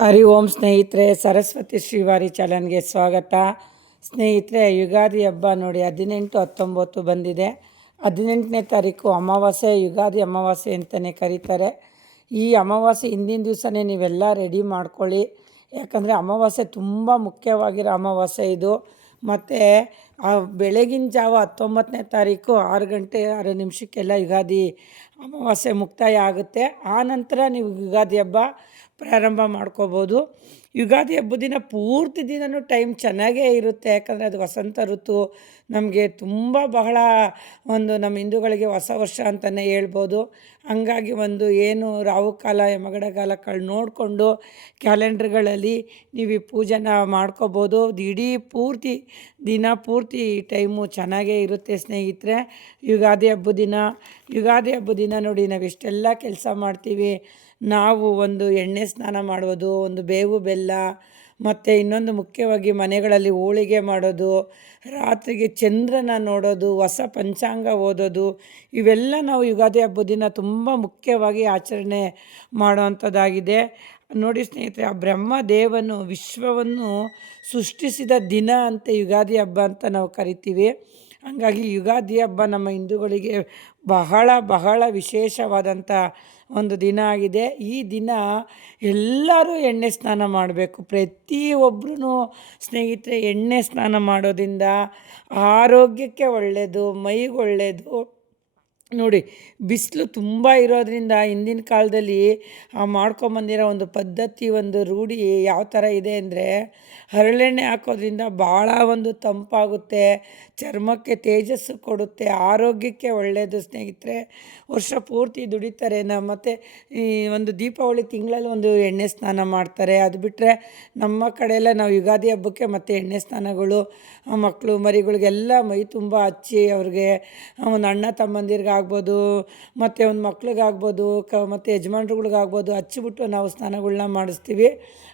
ಹರಿ ಓಂ ಸ್ನೇಹಿತರೆ, ಸರಸ್ವತಿ ಶ್ರೀವಾರಿ ಚಾನಲ್ಗೆ ಸ್ವಾಗತ. ಸ್ನೇಹಿತರೆ, ಯುಗಾದಿ ಹಬ್ಬ ನೋಡಿ 18-19 ಬಂದಿದೆ. 18ನೇ ತಾರೀಕು ಅಮಾವಾಸ್ಯೆ, ಯುಗಾದಿ ಅಮಾವಾಸ್ಯೆ ಅಂತಲೇ ಕರೀತಾರೆ. ಈ ಅಮಾವಾಸ್ಯೆ ಹಿಂದಿನ ದಿವಸನೇ ನೀವೆಲ್ಲ ರೆಡಿ ಮಾಡ್ಕೊಳ್ಳಿ. ಯಾಕಂದರೆ ಅಮಾವಾಸ್ಯೆ ತುಂಬ ಮುಖ್ಯವಾಗಿರೋ ಅಮಾವಾಸ್ಯೆ ಇದು. ಮತ್ತು ಬೆಳಗಿನ ಜಾವ 19ನೇ ತಾರೀಕು 6 ಗಂಟೆ 6 ನಿಮಿಷಕ್ಕೆಲ್ಲ ಯುಗಾದಿ ಅಮಾವಾಸ್ಯೆ ಮುಕ್ತಾಯ ಆಗುತ್ತೆ. ಆ ನಂತರ ನೀವು ಯುಗಾದಿ ಹಬ್ಬ ಪ್ರಾರಂಭ ಮಾಡ್ಕೋಬೋದು. ಯುಗಾದಿ ಹಬ್ಬದ ದಿನ ಪೂರ್ತಿ ದಿನವೂ ಟೈಮ್ ಚೆನ್ನಾಗೇ ಇರುತ್ತೆ. ಯಾಕಂದರೆ ಅದು ವಸಂತ ಋತು, ನಮಗೆ ತುಂಬ ಬಹಳ ನಮ್ಮ ಹಿಂದೂಗಳಿಗೆ ಹೊಸ ವರ್ಷ ಅಂತಲೇ ಹೇಳ್ಬೋದು. ಹಂಗಾಗಿ ಏನು ರಾಹುಕಾಲ ಯಮಗಂಡಕಾಲಗಳು ನೋಡಿಕೊಂಡು ಕ್ಯಾಲೆಂಡ್ರ್ಗಳಲ್ಲಿ ನೀವು ಈ ಪೂಜೆನ ಮಾಡ್ಕೋಬೋದು. ಇಡೀ ಪೂರ್ತಿ ದಿನ ಪೂರ್ತಿ ಟೈಮು ಚೆನ್ನಾಗೇ ಇರುತ್ತೆ ಸ್ನೇಹಿತರೆ. ಯುಗಾದಿ ಹಬ್ಬದ ದಿನ ನೋಡಿ, ನಾವು ಎಷ್ಟೆಲ್ಲ ಕೆಲಸ ಮಾಡ್ತೀವಿ. ನಾವು ಎಣ್ಣೆ ಸ್ನಾನ ಮಾಡೋದು, ಬೇವು ಬೆಲ್ಲ, ಮತ್ತು ಇನ್ನೊಂದು ಮುಖ್ಯವಾಗಿ ಮನೆಗಳಲ್ಲಿ ಹೋಳಿಗೆ ಮಾಡೋದು, ರಾತ್ರಿಗೆ ಚಂದ್ರನ ನೋಡೋದು, ಹೊಸ ಪಂಚಾಂಗ ಓದೋದು, ಇವೆಲ್ಲ ನಾವು ಯುಗಾದಿ ಹಬ್ಬದ ದಿನ ತುಂಬ ಮುಖ್ಯವಾಗಿ ಆಚರಣೆ ಮಾಡೋವಂಥದ್ದಾಗಿದೆ. ನೋಡಿ ಸ್ನೇಹಿತರೆ, ಆ ಬ್ರಹ್ಮದೇವನು ವಿಶ್ವವನ್ನು ಸೃಷ್ಟಿಸಿದ ದಿನ ಅಂತ ಯುಗಾದಿ ಹಬ್ಬ ಅಂತ ನಾವು ಕರಿತೀವಿ. ಹಾಗಾಗಿ ಯುಗಾದಿ ಹಬ್ಬ ನಮ್ಮ ಹಿಂದೂಗಳಿಗೆ ಬಹಳ ಬಹಳ ವಿಶೇಷವಾದಂಥ ದಿನ ಆಗಿದೆ. ಈ ದಿನ ಎಲ್ಲರೂ ಎಣ್ಣೆ ಸ್ನಾನ ಮಾಡಬೇಕು. ಪ್ರತಿಯೊಬ್ಬರೂ ಸ್ನೇಹಿತರೆ, ಎಣ್ಣೆ ಸ್ನಾನ ಮಾಡೋದ್ರಿಂದ ಆರೋಗ್ಯಕ್ಕೆ ಒಳ್ಳೆಯದು, ಮೈಗೆ ಒಳ್ಳೆಯದು. ನೋಡಿ, ಬಿಸಿಲು ತುಂಬ ಇರೋದರಿಂದ ಹಿಂದಿನ ಕಾಲದಲ್ಲಿ ಮಾಡ್ಕೊಂಬಂದಿರೋ ಪದ್ಧತಿ, ರೂಢಿ ಯಾವ ಥರ ಇದೆ ಅಂದರೆ, ಹರಳೆಣ್ಣೆ ಹಾಕೋದ್ರಿಂದ ಭಾಳ ತಂಪಾಗುತ್ತೆ, ಚರ್ಮಕ್ಕೆ ತೇಜಸ್ಸು ಕೊಡುತ್ತೆ, ಆರೋಗ್ಯಕ್ಕೆ ಒಳ್ಳೆಯದು ಸ್ನೇಹಿತರೆ. ವರ್ಷ ಪೂರ್ತಿ ದುಡಿತಾರೆ. ಮತ್ತು ಈ ದೀಪಾವಳಿ ತಿಂಗಳಲ್ಲಿ ಎಣ್ಣೆ ಸ್ನಾನ ಮಾಡ್ತಾರೆ. ಅದು ಬಿಟ್ಟರೆ ನಮ್ಮ ಕಡೆಯೆಲ್ಲ ನಾವು ಯುಗಾದಿ ಹಬ್ಬಕ್ಕೆ ಮತ್ತು ಎಣ್ಣೆ ಸ್ನಾನಗಳು ಮಕ್ಕಳು ಮರಿಗಳಿಗೆಲ್ಲ ಮೈ ತುಂಬ ಹಚ್ಚಿ, ಅವ್ರಿಗೆ ಅಣ್ಣ ತಮ್ಮಂದಿರಿಗೆ ಆಗ್ಬೋದು, ಮತ್ತು ಮಕ್ಳಿಗಾಗ್ಬೋದು, ಮತ್ತು ಯಜಮಾನ್ರುಗಳಿಗಾಗ್ಬೋದು ಹಚ್ಚಿಬಿಟ್ಟು ನಾವು ಸ್ನಾನಗಳನ್ನ ಮಾಡಿಸ್ತೀವಿ.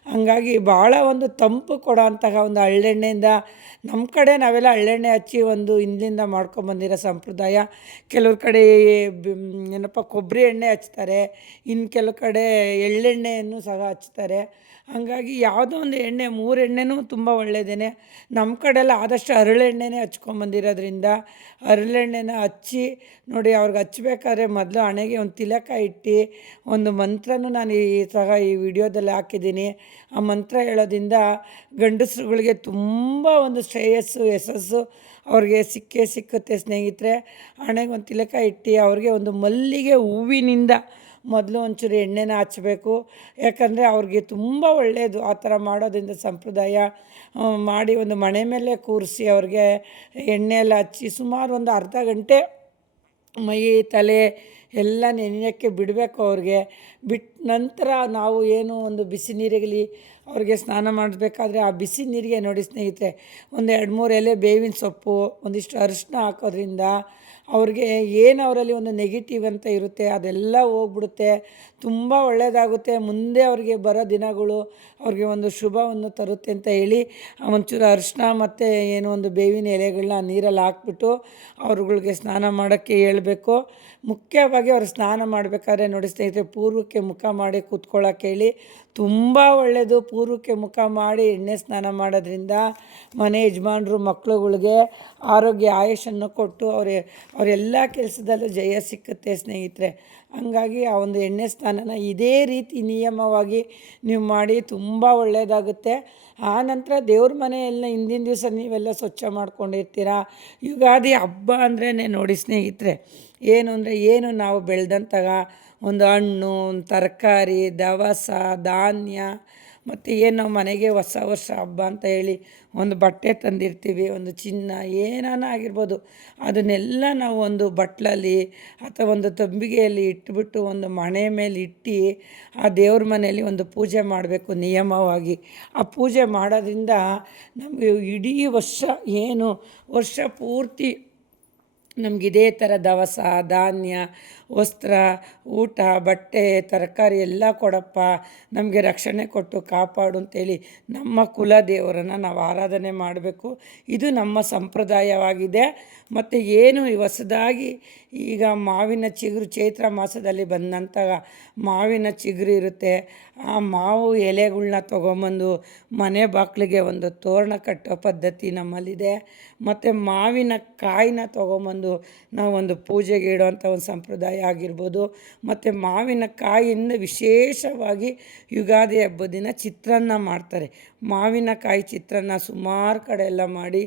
ಹಂಗಾಗಿ ಭಾಳ ತಂಪು ಕೊಡೋ ಅಂತಹ ಹಳ್ಳೆಣ್ಣೆಯಿಂದ ನಮ್ಮ ಕಡೆ ನಾವೆಲ್ಲ ಹಳ್ಳೆಣ್ಣೆ ಹಚ್ಚಿ ಹಿಂದಿಂದ ಮಾಡ್ಕೊಂಬಂದಿರೋ ಸಂಪ್ರದಾಯ. ಕೆಲವ್ರ ಕಡೆ ಕೊಬ್ಬರಿ ಎಣ್ಣೆ ಹಚ್ತಾರೆ, ಇನ್ನು ಕೆಲವು ಕಡೆ ಎಳ್ಳೆಣ್ಣೆಯನ್ನು ಸಹ ಹಚ್ತಾರೆ. ಹಾಗಾಗಿ ಯಾವುದೋ ಎಣ್ಣೆ, 3 ಎಣ್ಣೆನೂ ತುಂಬ ಒಳ್ಳೆಯದೇ. ನಮ್ಮ ಕಡೆಲ್ಲ ಆದಷ್ಟು ಹರಳೆಣ್ಣೆನೇ ಹಚ್ಕೊಂಬಂದಿರೋದ್ರಿಂದ ಹರಳೆಣ್ಣೆನ ಹಚ್ಚಿ ನೋಡಿ, ಅವ್ರಿಗೆ ಹಚ್ಬೇಕಾದ್ರೆ ಮೊದಲು ಹಣೆಗೆ ತಿಲಕ ಇಟ್ಟು ಮಂತ್ರನೂ ನಾನು ಈ ವಿಡಿಯೋದಲ್ಲಿ ಹಾಕಿದ್ದೀನಿ. ಆ ಮಂತ್ರ ಹೇಳೋದ್ರಿಂದ ಗಂಡಸರುಗಳಿಗೆ ತುಂಬ ಶ್ರೇಯಸ್ಸು, ಯಶಸ್ಸು ಅವ್ರಿಗೆ ಸಿಕ್ಕುತ್ತೆ ಸ್ನೇಹಿತರೆ. ಹಣೆಗೆ ತಿಲಕ ಇಟ್ಟು ಅವ್ರಿಗೆ ಮಲ್ಲಿಗೆ ಹೂವಿನಿಂದ ಮೊದಲು ಒಂಚೂರು ಎಣ್ಣೆನ ಹಚ್ಚಬೇಕು. ಯಾಕಂದರೆ ಅವ್ರಿಗೆ ತುಂಬ ಒಳ್ಳೆಯದು ಆ ಥರ ಮಾಡೋದ್ರಿಂದ. ಸಂಪ್ರದಾಯ ಮಾಡಿ ಮಣೆ ಮೇಲೆ ಕೂರಿಸಿ ಅವ್ರಿಗೆ ಎಣ್ಣೆ ಎಲ್ಲ ಹಚ್ಚಿ ಸುಮಾರು ಅರ್ಧ ಗಂಟೆ ಮೈ ತಲೆ ಎಲ್ಲ ನೆನೆಯೋಕ್ಕೆ ಬಿಡಬೇಕು. ಅವ್ರಿಗೆ ಬಿಟ್ಟ ನಂತರ ನಾವು ಬಿಸಿ ನೀರಿಗಲಿ ಅವ್ರಿಗೆ ಸ್ನಾನ ಮಾಡಬೇಕಾದ್ರೆ ಆ ಬಿಸಿ ನೀರಿಗೆ ನೋಡಿ ಸ್ನೇಹಿತರೆ, 2-3 ಎಲೆ ಬೇವಿನ ಸೊಪ್ಪು, ಒಂದಿಷ್ಟು ಅರಿಶಿನ ಹಾಕೋದ್ರಿಂದ ಅವ್ರಿಗೆ ಅವರಲ್ಲಿ ನೆಗೆಟಿವ್ ಅಂತ ಇರುತ್ತೆ ಅದೆಲ್ಲ ಹೋಗ್ಬಿಡುತ್ತೆ. ತುಂಬ ಒಳ್ಳೆಯದಾಗುತ್ತೆ. ಮುಂದೆ ಅವ್ರಿಗೆ ಬರೋ ದಿನಗಳು ಅವ್ರಿಗೆ ಶುಭವನ್ನು ತರುತ್ತೆ ಅಂತ ಹೇಳಿ ಒಂಚೂರು ಅರಿಶಿನ ಮತ್ತು ಬೇವಿನ ಎಲೆಗಳನ್ನ ನೀರಲ್ಲಿ ಹಾಕ್ಬಿಟ್ಟು ಅವ್ರುಗಳಿಗೆ ಸ್ನಾನ ಮಾಡೋಕ್ಕೆ ಹೇಳಬೇಕು. ಮುಖ್ಯವಾಗಿ ಅವ್ರು ಸ್ನಾನ ಮಾಡಬೇಕಾದ್ರೆ ನೋಡಿ ಸ್ನೇಹಿತರೆ, ಪೂರ್ವಕ್ಕೆ ಮುಖ ಮಾಡಿ ಕೂತ್ಕೊಳ್ಳೋಕೆ ಹೇಳಿ. ತುಂಬ ಒಳ್ಳೆಯದು. ಪೂರ್ವಕ್ಕೆ ಮುಖ ಮಾಡಿ ಎಣ್ಣೆ ಸ್ನಾನ ಮಾಡೋದ್ರಿಂದ ಮನೆ ಯಜಮಾನ್ರು ಮಕ್ಕಳುಗಳಿಗೆ ಆರೋಗ್ಯ ಆಯುಷನ್ನು ಕೊಟ್ಟು ಅವರೆಲ್ಲ ಕೆಲಸದಲ್ಲೂ ಜಯ ಸಿಕ್ಕುತ್ತೆ ಸ್ನೇಹಿತರೆ. ಹಂಗಾಗಿ ಆ ಎಣ್ಣೆ ಸ್ನಾನನ ಇದೇ ರೀತಿ ನಿಯಮವಾಗಿ ನೀವು ಮಾಡಿ ತುಂಬ ಒಳ್ಳೆಯದಾಗುತ್ತೆ. ಆ ನಂತರ ದೇವ್ರ ಮನೆಯೆಲ್ಲ ಹಿಂದಿನ ದಿವಸ ನೀವೆಲ್ಲ ಸ್ವಚ್ಛ ಮಾಡ್ಕೊಂಡಿರ್ತೀರ. ಯುಗಾದಿ ಹಬ್ಬ ಅಂದ್ರೇ ನೋಡಿ ಸ್ನೇಹಿತರೆ, ಏನು ನಾವು ಬೆಳೆದಂತಹ ಹಣ್ಣು, ತರಕಾರಿ, ದವಸ ಧಾನ್ಯ, ಮತ್ತು ನಾವು ಮನೆಗೆ ಹೊಸ ವರ್ಷ ಹಬ್ಬ ಅಂತ ಹೇಳಿ ಬಟ್ಟೆ ತಂದಿರ್ತೀವಿ, ಚಿನ್ನ ಏನಾನ ಆಗಿರ್ಬೋದು, ಅದನ್ನೆಲ್ಲ ನಾವು ಬಟ್ಲಲ್ಲಿ ಅಥವಾ ತಂಬಿಗೆಯಲ್ಲಿ ಇಟ್ಬಿಟ್ಟು ಮಣೆ ಮೇಲೆ ಇಟ್ಟು ಆ ದೇವ್ರ ಮನೆಯಲ್ಲಿ ಪೂಜೆ ಮಾಡಬೇಕು ನಿಯಮವಾಗಿ. ಆ ಪೂಜೆ ಮಾಡೋದ್ರಿಂದ ನಮಗೆ ಇಡೀ ವರ್ಷ ವರ್ಷ ಪೂರ್ತಿ ನಮಗಿದೇ ಥರ ದವಸ ಧಾನ್ಯ ವಸ್ತ್ರ ಊಟ ಬಟ್ಟೆ ತರಕಾರಿ ಎಲ್ಲ ಕೊಡಪ್ಪ, ನಮಗೆ ರಕ್ಷಣೆ ಕೊಟ್ಟು ಕಾಪಾಡು ಅಂತೇಳಿ ನಮ್ಮ ಕುಲದೇವರನ್ನು ನಾವು ಆರಾಧನೆ ಮಾಡಬೇಕು. ಇದು ನಮ್ಮ ಸಂಪ್ರದಾಯವಾಗಿದೆ. ಮತ್ತು ಏನು ಹೊಸದಾಗಿ ಈಗ ಮಾವಿನ ಚಿಗುರು ಚೈತ್ರ ಮಾಸದಲ್ಲಿ ಬಂದಂತಹ ಮಾವಿನ ಚಿಗುರು ಇರುತ್ತೆ. ಆ ಮಾವು ಎಲೆಗಳ್ನ ತೊಗೊಂಬಂದು ಮನೆ ಬಾಗಿಲಿಗೆ ಒಂದು ತೋರಣ ಕಟ್ಟೋ ಪದ್ಧತಿ ನಮ್ಮಲ್ಲಿದೆ. ಮತ್ತು ಮಾವಿನ ಕಾಯಿನ ತೊಗೊಂಬಂದು ನಾವು ಒಂದು ಪೂಜೆಗೆ ಇಡುವಂಥ ಒಂದು ಸಂಪ್ರದಾಯ ಆಗಿರ್ಬೋದು. ಮತ್ತು ಮಾವಿನ ಕಾಯಿಯಿಂದ ವಿಶೇಷವಾಗಿ ಯುಗಾದಿ ಹಬ್ಬದ ದಿನ ಚಿತ್ರಾನ್ನ ಮಾಡ್ತಾರೆ. ಮಾವಿನಕಾಯಿ ಚಿತ್ರಾನ್ನ ಸುಮಾರು ಕಡೆ ಎಲ್ಲ ಮಾಡಿ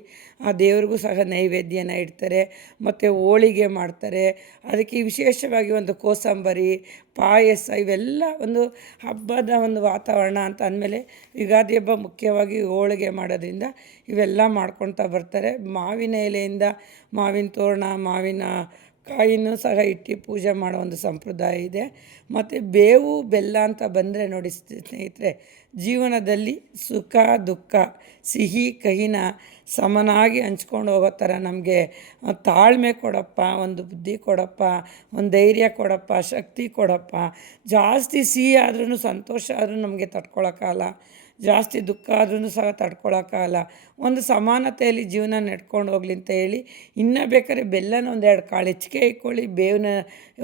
ಆ ದೇವ್ರಿಗೂ ಸಹ ನೈವೇದ್ಯನ ಇಡ್ತಾರೆ. ಮತ್ತು ಹೋಳಿಗೆ ಮಾಡ್ತಾರೆ. ಅದಕ್ಕೆ ವಿಶೇಷವಾಗಿ ಒಂದು ಕೋಸಂಬರಿ ಪಾಯಸ ಇವೆಲ್ಲ ಒಂದು ಹಬ್ಬದ ಒಂದು ವಾತಾವರಣ ಅಂತ ಅಂದಮೇಲೆ ಯುಗಾದಿ ಹಬ್ಬ ಮುಖ್ಯವಾಗಿ ಹೋಳಿಗೆ ಮಾಡೋದ್ರಿಂದ ಇವೆಲ್ಲ ಮಾಡ್ಕೊಳ್ತಾ ಬರ್ತಾರೆ. ಮಾವಿನ ಎಲೆಯಿಂದ ಮಾವಿನ ತೋರಣ ಮಾವಿನ ಕಾಯಿನೂ ಸಹ ಇಟ್ಟು ಪೂಜೆ ಮಾಡೋ ಒಂದು ಸಂಪ್ರದಾಯ ಇದೆ. ಮತ್ತು ಬೇವು ಬೆಲ್ಲ ಅಂತ ಬಂದರೆ ನೋಡಿ ಸ್ನೇಹಿತರೆ, ಜೀವನದಲ್ಲಿ ಸುಖ ದುಃಖ ಸಿಹಿ ಕಹಿನ ಸಮನಾಗಿ ಹಂಚ್ಕೊಂಡು ಹೋಗೋ ಥರ ನಮಗೆ ತಾಳ್ಮೆ ಕೊಡಪ್ಪ, ಒಂದು ಬುದ್ಧಿ ಕೊಡಪ್ಪ, ಒಂದು ಧೈರ್ಯ ಕೊಡಪ್ಪ, ಶಕ್ತಿ ಕೊಡಪ್ಪ. ಜಾಸ್ತಿ ಸಿಹಿ ಆದ್ರೂ ಸಂತೋಷ ಆದರೂ ನಮಗೆ ತಡ್ಕೊಳಕ್ಕಾಗಲ್ಲ, ಜಾಸ್ತಿ ದುಃಖ ಆದ್ರೂ ಸಹ ತಡ್ಕೊಳಕ್ಕಾಗಲ್ಲ. ಒಂದು ಸಮಾನತೆಯಲ್ಲಿ ಜೀವನ ನಡ್ಕೊಂಡು ಹೋಗ್ಲಿ ಅಂತ ಹೇಳಿ ಇನ್ನೂ ಬೇಕಾದ್ರೆ ಬೆಲ್ಲನ ಒಂದೆರಡು ಕಾಳು ಹೆಚ್ಚಿಗೆ ಇಟ್ಕೊಳ್ಳಿ, ಬೇವನ್ನ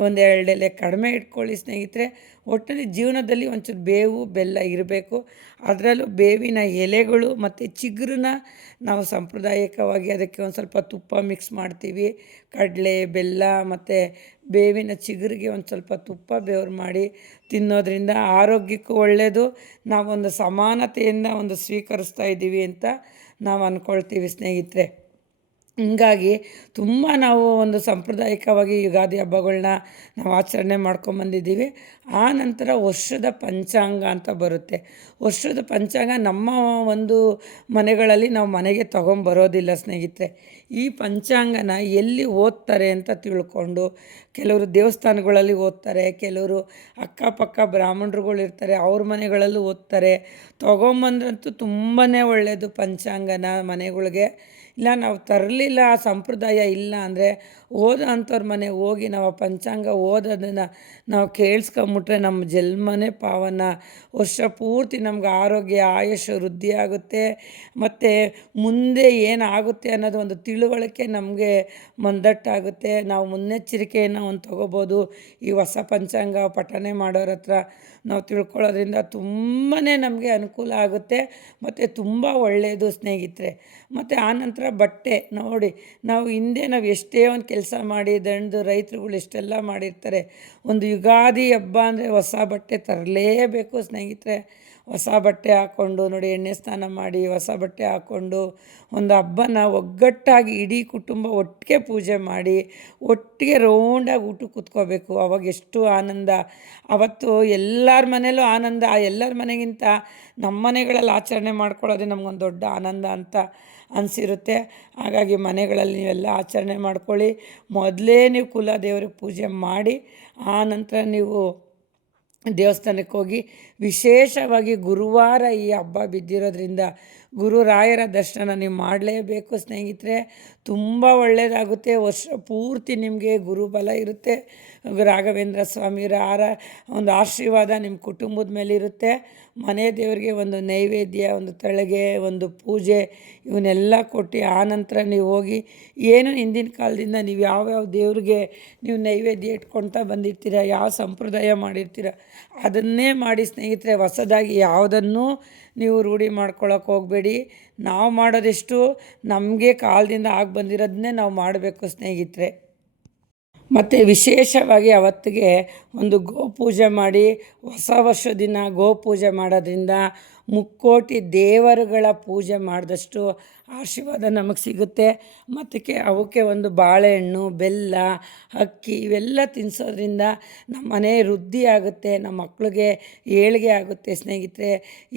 ಒಂದೆರಡು ಎಲೆ ಕಡಿಮೆ ಇಟ್ಕೊಳ್ಳಿ ಸ್ನೇಹಿತರೆ. ಒಟ್ಟಿನಲ್ಲಿ ಜೀವನದಲ್ಲಿ ಒಂಚೂರು ಬೇವು ಬೆಲ್ಲ ಇರಬೇಕು. ಅದರಲ್ಲೂ ಬೇವಿನ ಎಲೆಗಳು ಮತ್ತು ಚಿಗುರನ್ನ ನಾವು ಸಾಂಪ್ರದಾಯಿಕವಾಗಿ ಅದಕ್ಕೆ ಒಂದು ಸ್ವಲ್ಪ ತುಪ್ಪ ಮಿಕ್ಸ್ ಮಾಡ್ತೀವಿ. ಕಡಲೆ ಬೆಲ್ಲ ಮತ್ತು ಬೇವಿನ ಚಿಗುರಿಗೆ ಒಂದು ಸ್ವಲ್ಪ ತುಪ್ಪ ಬೆವರು ಮಾಡಿ ತಿನ್ನೋದ್ರಿಂದ ಆರೋಗ್ಯಕ್ಕೂ ಒಳ್ಳೆಯದು. ನಾವೊಂದು ಸಮಾನತೆಯಿಂದ ಒಂದು ಸ್ವೀಕರಿಸ್ತಾ ಇದ್ದೀವಿ ಅಂತ ನಾವು ಅಂದ್ಕೊಳ್ತೀವಿ ಸ್ನೇಹಿತರೆ. ಹೀಗಾಗಿ ತುಂಬ ನಾವು ಒಂದು ಸಾಂಪ್ರದಾಯಿಕವಾಗಿ ಯುಗಾದಿ ಹಬ್ಬಗಳನ್ನ ನಾವು ಆಚರಣೆ ಮಾಡ್ಕೊಂಬಂದಿದ್ದೀವಿ. ಆ ನಂತರ ವರ್ಷದ ಪಂಚಾಂಗ ಅಂತ ಬರುತ್ತೆ. ವರ್ಷದ ಪಂಚಾಂಗ ನಮ್ಮ ಒಂದು ಮನೆಗಳಲ್ಲಿ ನಾವು ಮನೆಗೆ ತೊಗೊಂಬರೋದಿಲ್ಲ ಸ್ನೇಹಿತರೆ. ಈ ಪಂಚಾಂಗನ ಎಲ್ಲಿ ಓದ್ತಾರೆ ಅಂತ ತಿಳ್ಕೊಂಡು, ಕೆಲವರು ದೇವಸ್ಥಾನಗಳಲ್ಲಿ ಓದ್ತಾರೆ, ಕೆಲವರು ಅಕ್ಕಪಕ್ಕ ಬ್ರಾಹ್ಮಣರುಗಳಿರ್ತಾರೆ ಅವ್ರ ಮನೆಗಳಲ್ಲೂ ಓದ್ತಾರೆ. ತೊಗೊಂಬಂದ್ರಂತೂ ತುಂಬಾ ಒಳ್ಳೆಯದು ಪಂಚಾಂಗನ ಮನೆಗಳಿಗೆ. ಇಲ್ಲ ನಾವು ತರಲಿಲ್ಲ, ಆ ಸಂಪ್ರದಾಯ ಇಲ್ಲ ಅಂದರೆ ಓದೋ ಅಂಥವ್ರ ಮನೆಗೆ ಹೋಗಿ ನಾವು ಆ ಪಂಚಾಂಗ ಓದೋದನ್ನು ನಾವು ಕೇಳಿಸ್ಕೊಂಬಿಟ್ರೆ ನಮ್ಮ ಜನ್ಮನೇ ಪಾವನ. ವರ್ಷ ಪೂರ್ತಿ ನಮ್ಗೆ ಆರೋಗ್ಯ ಆಯುಷ್ಯ ವೃದ್ಧಿ ಆಗುತ್ತೆ. ಮತ್ತು ಮುಂದೆ ಏನಾಗುತ್ತೆ ಅನ್ನೋದು ಒಂದು ತಿಳುವಳಿಕೆ ನಮಗೆ ಮಂದಟ್ಟಾಗುತ್ತೆ. ನಾವು ಮುನ್ನೆಚ್ಚರಿಕೆಯನ್ನು ಒಂದು ತೊಗೋಬೋದು. ಈ ಹೊಸ ಪಂಚಾಂಗ ಪಠನೆ ಮಾಡೋರ ಹತ್ರ ನಾವು ತಿಳ್ಕೊಳ್ಳೋದ್ರಿಂದ ತುಂಬಾ ನಮಗೆ ಅನುಕೂಲ ಆಗುತ್ತೆ ಮತ್ತು ತುಂಬ ಒಳ್ಳೆಯದು ಸ್ನೇಹಿತರೆ. ಮತ್ತು ಆನಂತರ ಬಟ್ಟೆ ನೋಡಿ, ನಾವು ಹಿಂದೆ ನಾವು ಎಷ್ಟೇ ಒಂದು ಕೆಲಸ ಮಾಡಿ ದಣದು ರೈತರುಗಳು ಎಷ್ಟೆಲ್ಲ ಮಾಡಿರ್ತಾರೆ. ಒಂದು ಯುಗಾದಿ ಹಬ್ಬ ಅಂದರೆ ಹೊಸ ಬಟ್ಟೆ ತರಲೇಬೇಕು ಸ್ನೇಹಿತರೆ. ಹೊಸ ಬಟ್ಟೆ ಹಾಕ್ಕೊಂಡು ನೋಡಿ, ಎಣ್ಣೆ ಸ್ನಾನ ಮಾಡಿ ಹೊಸ ಬಟ್ಟೆ ಹಾಕ್ಕೊಂಡು ಒಂದು ಹಬ್ಬನ ಒಗ್ಗಟ್ಟಾಗಿ ಇಡೀ ಕುಟುಂಬ ಒಟ್ಟಿಗೆ ಪೂಜೆ ಮಾಡಿ ಒಟ್ಟಿಗೆ ರೌಂಡಾಗಿ ಊಟಕ್ಕೆ ಕೂತ್ಕೋಬೇಕು. ಅವಾಗ ಎಷ್ಟು ಆನಂದ. ಅವತ್ತು ಎಲ್ಲರ ಮನೇಲೂ ಆನಂದ. ಎಲ್ಲರ ಮನೆಗಿಂತ ನಮ್ಮ ಮನೆಗಳಲ್ಲಿ ಆಚರಣೆ ಮಾಡ್ಕೊಳ್ಳೋದೇ ನಮಗೊಂದು ದೊಡ್ಡ ಆನಂದ ಅಂತ ಅನಿಸಿರುತ್ತೆ. ಹಾಗಾಗಿ ಮನೆಗಳಲ್ಲಿ ನೀವೆಲ್ಲ ಆಚರಣೆ ಮಾಡ್ಕೊಳ್ಳಿ. ಮೊದಲೇ ನೀವು ಕುಲ ದೇವ್ರಿಗೆ ಪೂಜೆ ಮಾಡಿ ಆ ನಂತರ ನೀವು ದೇವಸ್ಥಾನಕ್ಕೆ ಹೋಗಿ. ವಿಶೇಷವಾಗಿ ಗುರುವಾರ ಈ ಹಬ್ಬ ಬಿದ್ದಿರೋದ್ರಿಂದ ಗುರುರಾಯರ ದರ್ಶನ ನೀವು ಮಾಡಲೇಬೇಕು ಸ್ನೇಹಿತರೆ. ತುಂಬ ಒಳ್ಳೆಯದಾಗುತ್ತೆ. ವರ್ಷ ಪೂರ್ತಿ ನಿಮಗೆ ಗುರುಬಲ ಇರುತ್ತೆ. ರಾಘವೇಂದ್ರ ಸ್ವಾಮಿಯವರ ಒಂದು ಆಶೀರ್ವಾದ ನಿಮ್ಮ ಕುಟುಂಬದ ಮೇಲೆ ಇರುತ್ತೆ. ಮನೆ ದೇವರಿಗೆ ಒಂದು ನೈವೇದ್ಯ, ಒಂದು ತಳೆಗೆ, ಒಂದು ಪೂಜೆ ಇವನ್ನೆಲ್ಲ ಕೊಟ್ಟು ಆನಂತರ ನೀವು ಹೋಗಿ ಏನು ಹಿಂದಿನ ಕಾಲದಿಂದ ನೀವು ಯಾವ್ಯಾವ ದೇವ್ರಿಗೆ ನೀವು ನೈವೇದ್ಯ ಇಟ್ಕೊಳ್ತಾ ಬಂದಿರ್ತೀರ, ಯಾವ ಸಂಪ್ರದಾಯ ಮಾಡಿರ್ತೀರ ಅದನ್ನೇ ಮಾಡಿ ಸ್ನೇಹಿತರೆ. ಹೊಸದಾಗಿ ಯಾವುದನ್ನೂ ನೀವು ರೂಢಿ ಮಾಡ್ಕೊಳ್ಳೋಕೆ ಹೋಗಬೇಡಿ. ನಾವು ಮಾಡೋದೆಷ್ಟು ನಮಗೆ ಕಾಲದಿಂದ ಆಗಿ ಬಂದಿರೋದನ್ನೇ ನಾವು ಮಾಡಬೇಕು ಸ್ನೇಹಿತರೆ. ಮತ್ತು ವಿಶೇಷವಾಗಿ ಅವತ್ತಿಗೆ ಒಂದು ಗೋಪೂಜೆ ಮಾಡಿ, ಹೊಸ ವರ್ಷದ ದಿನ ಗೋಪೂಜೆ ಮಾಡೋದ್ರಿಂದ ಮುಕ್ಕೋಟಿ ದೇವರುಗಳ ಪೂಜೆ ಮಾಡಿದಷ್ಟು ಆಶೀರ್ವಾದ ನಮಗೆ ಸಿಗುತ್ತೆ. ಮತ್ತು ಅವಕ್ಕೆ ಒಂದು ಬಾಳೆಹಣ್ಣು ಬೆಲ್ಲ ಅಕ್ಕಿ ಇವೆಲ್ಲ ತಿನ್ನಿಸೋದ್ರಿಂದ ನಮ್ಮ ಮನೆ ವೃದ್ಧಿ ಆಗುತ್ತೆ, ನಮ್ಮ ಮಕ್ಕಳಿಗೆ ಏಳಿಗೆ ಆಗುತ್ತೆ ಸ್ನೇಹಿತರೆ.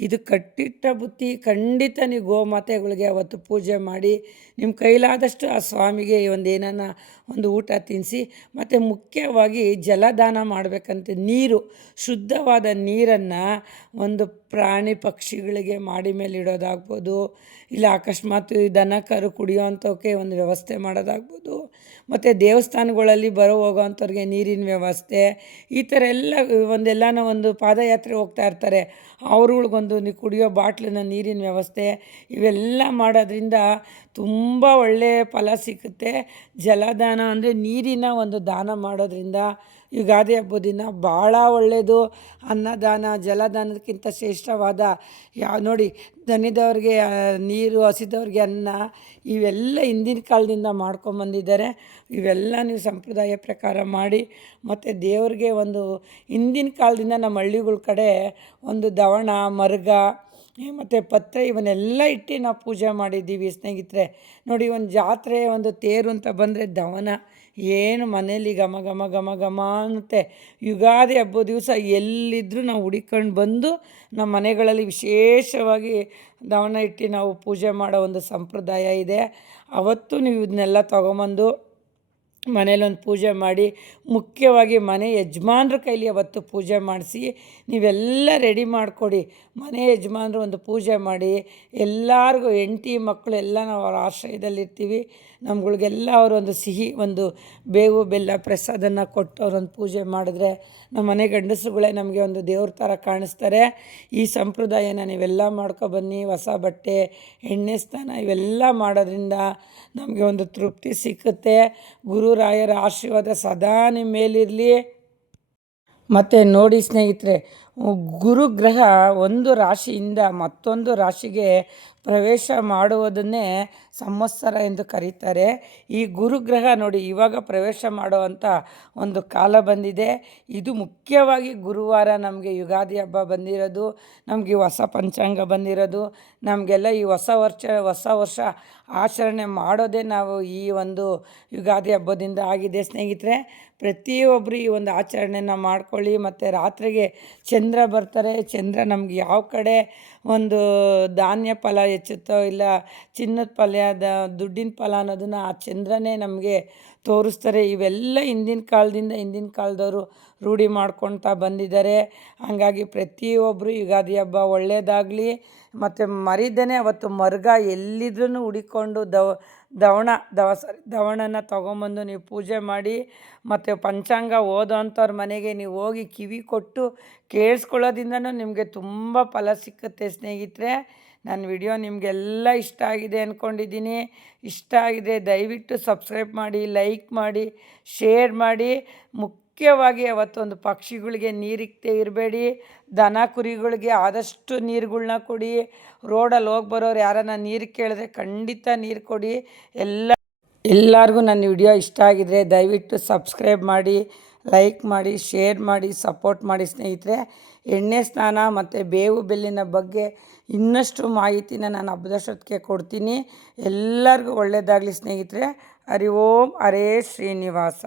ಇದು ಕಟ್ಟಿಟ್ಟ ಬುತ್ತಿ. ಖಂಡಿತ ನೀವು ಗೋಮಾತೆಗಳಿಗೆ ಅವತ್ತು ಪೂಜೆ ಮಾಡಿ ನಿಮ್ಮ ಕೈಲಾದಷ್ಟು ಆ ಸ್ವಾಮಿಗೆ ಒಂದು ಏನಾನ ಒಂದು ಊಟ ತಿನ್ನಿಸಿ. ಮತ್ತು ಮುಖ್ಯವಾಗಿ ಜಲದಾನ ಮಾಡಬೇಕಂತೆ. ನೀರು, ಶುದ್ಧವಾದ ನೀರನ್ನು ಒಂದು ಪ್ರಾಣಿ ಪಕ್ಷಿಗಳಿಗೆ ಮಾಡಿ ಮೇಲೆ ಇಡೋದಾಗ್ಬೋದು, ಇಲ್ಲ ಅಕಸ್ಮಾತ್ ಈ ದನ ಕರು ಕುಡಿಯೋವಂಥವಕ್ಕೆ ಒಂದು ವ್ಯವಸ್ಥೆ ಮಾಡೋದಾಗ್ಬೋದು, ಮತ್ತು ದೇವಸ್ಥಾನಗಳಲ್ಲಿ ಹೋಗೋವಂಥವ್ರಿಗೆ ನೀರಿನ ವ್ಯವಸ್ಥೆ, ಈ ಥರ ಎಲ್ಲ ಒಂದೆಲ್ಲನೋ ಒಂದು ಪಾದಯಾತ್ರೆ ಹೋಗ್ತಾ ಇರ್ತಾರೆ, ಅವ್ರುಗಳ್ಗೊಂದು ಕುಡಿಯೋ ಬಾಟ್ಲಿನ ನೀರಿನ ವ್ಯವಸ್ಥೆ ಇವೆಲ್ಲ ಮಾಡೋದ್ರಿಂದ ತುಂಬ ಒಳ್ಳೆಯ ಫಲ ಸಿಗುತ್ತೆ. ಜಲದಾನ ಅಂದರೆ ನೀರಿನ ಒಂದು ದಾನ ಮಾಡೋದ್ರಿಂದ ಯುಗಾದಿ ಹಬ್ಬದ ದಿನ ಭಾಳ ಒಳ್ಳೆಯದು. ಅನ್ನದಾನ ಜಲದಾನಕ್ಕಿಂತ ಶ್ರೇಷ್ಠವಾದ ನೋಡಿ, ದಣಿದವ್ರಿಗೆ ನೀರು, ಹಸಿದವ್ರಿಗೆ ಅನ್ನ, ಇವೆಲ್ಲ ಹಿಂದಿನ ಕಾಲದಿಂದ ಮಾಡ್ಕೊಂಬಂದಿದ್ದಾರೆ. ಇವೆಲ್ಲ ನೀವು ಸಂಪ್ರದಾಯ ಪ್ರಕಾರ ಮಾಡಿ, ಮತ್ತು ದೇವ್ರಿಗೆ ಒಂದು ಹಿಂದಿನ ಕಾಲದಿಂದ ನಮ್ಮ ಹಳ್ಳಿಗಳ ಕಡೆ ಒಂದು ದವಣ, ಮರುಗ ಮತ್ತು ಪತ್ರೆ ಇವನ್ನೆಲ್ಲ ಇಟ್ಟು ನಾವು ಪೂಜೆ ಮಾಡಿದ್ದೀವಿ ಸ್ನೇಹಿತರೆ. ನೋಡಿ, ಒಂದು ಜಾತ್ರೆ, ಒಂದು ತೇರು ಅಂತ ಬಂದರೆ ದವನ ಏನು ಮನೇಲಿ ಘಮ ಘಮ ಘಮ ಘಮ ಅನ್ನುತ್ತೆ. ಯುಗಾದಿ ಹಬ್ಬದ ದಿವಸ ಎಲ್ಲಿದ್ದರೂ ನಾವು ಹುಡಿಕೊಂಡು ಬಂದು ನಮ್ಮ ಮನೆಗಳಲ್ಲಿ ವಿಶೇಷವಾಗಿ ದವನ ಇಟ್ಟು ನಾವು ಪೂಜೆ ಮಾಡೋ ಒಂದು ಸಂಪ್ರದಾಯ ಇದೆ. ಅವತ್ತು ನೀವು ಇದನ್ನೆಲ್ಲ ತೊಗೊಂಬಂದು ಮನೇಲೊಂದು ಪೂಜೆ ಮಾಡಿ, ಮುಖ್ಯವಾಗಿ ಮನೆ ಯಜಮಾನ್ರ ಕೈಲಿ ಅವತ್ತು ಪೂಜೆ ಮಾಡಿಸಿ ನೀವೆಲ್ಲ ರೆಡಿ ಮಾಡಿಕೊಡಿ. ಮನೆ ಯಜಮಾನ್ರು ಒಂದು ಪೂಜೆ ಮಾಡಿ ಎಲ್ಲರಿಗೂ ಹೆಂಡತಿ ಮಕ್ಕಳು ಎಲ್ಲ ನಾವು ಅವ್ರ ಆಶ್ರಯದಲ್ಲಿರ್ತೀವಿ. ನಮ್ಗಳಿಗೆಲ್ಲ ಅವರೊಂದು ಸಿಹಿ, ಒಂದು ಬೇವು ಬೆಲ್ಲ ಪ್ರಸಾದನ ಕೊಟ್ಟು ಅವರೊಂದು ಪೂಜೆ ಮಾಡಿದ್ರೆ ನಮ್ಮ ಮನೆ ಗಂಡಸುಗಳೇ ನಮಗೆ ಒಂದು ದೇವ್ರ ಥರ ಕಾಣಿಸ್ತಾರೆ. ಈ ಸಂಪ್ರದಾಯನ ನೀವೆಲ್ಲ ಮಾಡ್ಕೊಬನ್ನಿ. ಹೊಸ ಬಟ್ಟೆ, ಎಣ್ಣೆ ಸ್ನಾನ ಇವೆಲ್ಲ ಮಾಡೋದ್ರಿಂದ ನಮಗೆ ಒಂದು ತೃಪ್ತಿ ಸಿಕ್ಕುತ್ತೆ. ಗುರುರಾಯರ ಆಶೀರ್ವಾದ ಸದಾ ನಿಮ್ಮ ಮೇಲಿರಲಿ. ಮತ್ತು ನೋಡಿ ಸ್ನೇಹಿತರೆ, ಗುರುಗ್ರಹ ಒಂದು ರಾಶಿಯಿಂದ ಮತ್ತೊಂದು ರಾಶಿಗೆ ಪ್ರವೇಶ ಮಾಡುವುದನ್ನೇ ಸಂವತ್ಸರ ಎಂದು ಕರೀತಾರೆ. ಈ ಗುರುಗ್ರಹ ನೋಡಿ ಇವಾಗ ಪ್ರವೇಶ ಮಾಡುವಂಥ ಒಂದು ಕಾಲ ಬಂದಿದೆ. ಇದು ಮುಖ್ಯವಾಗಿ ಗುರುವಾರ ನಮಗೆ ಯುಗಾದಿ ಹಬ್ಬ ಬಂದಿರೋದು, ನಮಗೆ ಹೊಸ ಪಂಚಾಂಗ ಬಂದಿರೋದು, ನಮಗೆಲ್ಲ ಈ ಹೊಸ ವರ್ಷ ಆಚರಣೆ ಮಾಡೋದೇ ನಾವು ಈ ಒಂದು ಯುಗಾದಿ ಹಬ್ಬದಿಂದ ಆಗಿದೆ ಸ್ನೇಹಿತರೆ. ಪ್ರತಿಯೊಬ್ಬರು ಈ ಒಂದು ಆಚರಣೆನ ಮಾಡ್ಕೊಳ್ಳಿ. ಮತ್ತು ರಾತ್ರಿಗೆ ಚಂದ್ರ ಬರ್ತಾರೆ. ಚಂದ್ರ ನಮ್ಗೆ ಯಾವ ಕಡೆ ಒಂದು ಧಾನ್ಯ ಫಲ ಹೆಚ್ಚುತ್ತೋ, ಇಲ್ಲ ಚಿನ್ನದ ಫಲ, ದುಡ್ಡಿನ ಫಲ ಅನ್ನೋದನ್ನು ಆ ಚಂದ್ರನೇ ನಮಗೆ ತೋರಿಸ್ತಾರೆ. ಇವೆಲ್ಲ ಹಿಂದಿನ ಕಾಲದವರು ರೂಢಿ ಮಾಡ್ಕೊಳ್ತಾ ಬಂದಿದ್ದಾರೆ. ಹಾಗಾಗಿ ಪ್ರತಿಯೊಬ್ಬರು ಯುಗಾದಿ ಹಬ್ಬ ಒಳ್ಳೆಯದಾಗಲಿ. ಮತ್ತು ಮರಿದೇನೆ ಅವತ್ತು ಮರುಗ ಎಲ್ಲಿದ್ರೂ ಹುಡಿಕೊಂಡು ದವಣನ ತೊಗೊಂಬಂದು ನೀವು ಪೂಜೆ ಮಾಡಿ. ಮತ್ತು ಪಂಚಾಂಗ ಓದೋವಂಥವ್ರ ಮನೆಗೆ ನೀವು ಹೋಗಿ ಕಿವಿ ಕೊಟ್ಟು ಕೇಳಿಸ್ಕೊಳ್ಳೋದ್ರಿಂದನೂ ನಿಮಗೆ ತುಂಬ ಫಲ ಸಿಕ್ಕುತ್ತೆ ಸ್ನೇಹಿತರೆ. ನನ್ನ ವಿಡಿಯೋ ನಿಮಗೆಲ್ಲ ಇಷ್ಟ ಆಗಿದೆ ಅಂದ್ಕೊಂಡಿದ್ದೀನಿ. ಇಷ್ಟ ಆಗಿದೆ ದಯವಿಟ್ಟು ಸಬ್ಸ್ಕ್ರೈಬ್ ಮಾಡಿ, ಲೈಕ್ ಮಾಡಿ, ಶೇರ್ ಮಾಡಿ. ಮುಖ್ಯವಾಗಿ ಅವತ್ತೊಂದು ಪಕ್ಷಿಗಳಿಗೆ ನೀರಿಕ್ಕದೆ ಇರಬೇಡಿ. ದನ ಕುರಿಗಳಿಗೆ ಆದಷ್ಟು ನೀರುಗಳ್ನ ಕೊಡಿ. ರೋಡಲ್ಲಿ ಹೋಗಿ ಬರೋರು ಯಾರನ್ನ ನೀರು ಕೇಳಿದ್ರೆ ಖಂಡಿತ ನೀರು ಕೊಡಿ. ಎಲ್ಲರಿಗೂ ನನ್ನ ವಿಡಿಯೋ ಇಷ್ಟ ಆಗಿದ್ರೆ ದಯವಿಟ್ಟು ಸಬ್ಸ್ಕ್ರೈಬ್ ಮಾಡಿ, ಲೈಕ್ ಮಾಡಿ, ಶೇರ್ ಮಾಡಿ, ಸಪೋರ್ಟ್ ಮಾಡಿ ಸ್ನೇಹಿತರೆ. ಎಣ್ಣೆ ಸ್ನಾನ ಮತ್ತು ಬೇವು ಬೆಲ್ಲಿನ ಬಗ್ಗೆ ಇನ್ನಷ್ಟು ಮಾಹಿತಿನ ನಾನು ಹಬ್ಬದಷ್ಟೊತ್ತಿಗೆ ಕೊಡ್ತೀನಿ. ಎಲ್ಲರಿಗೂ ಒಳ್ಳೆಯದಾಗಲಿ ಸ್ನೇಹಿತರೆ. ಹರಿ ಓಂ ಹರೇ ಶ್ರೀನಿವಾಸ.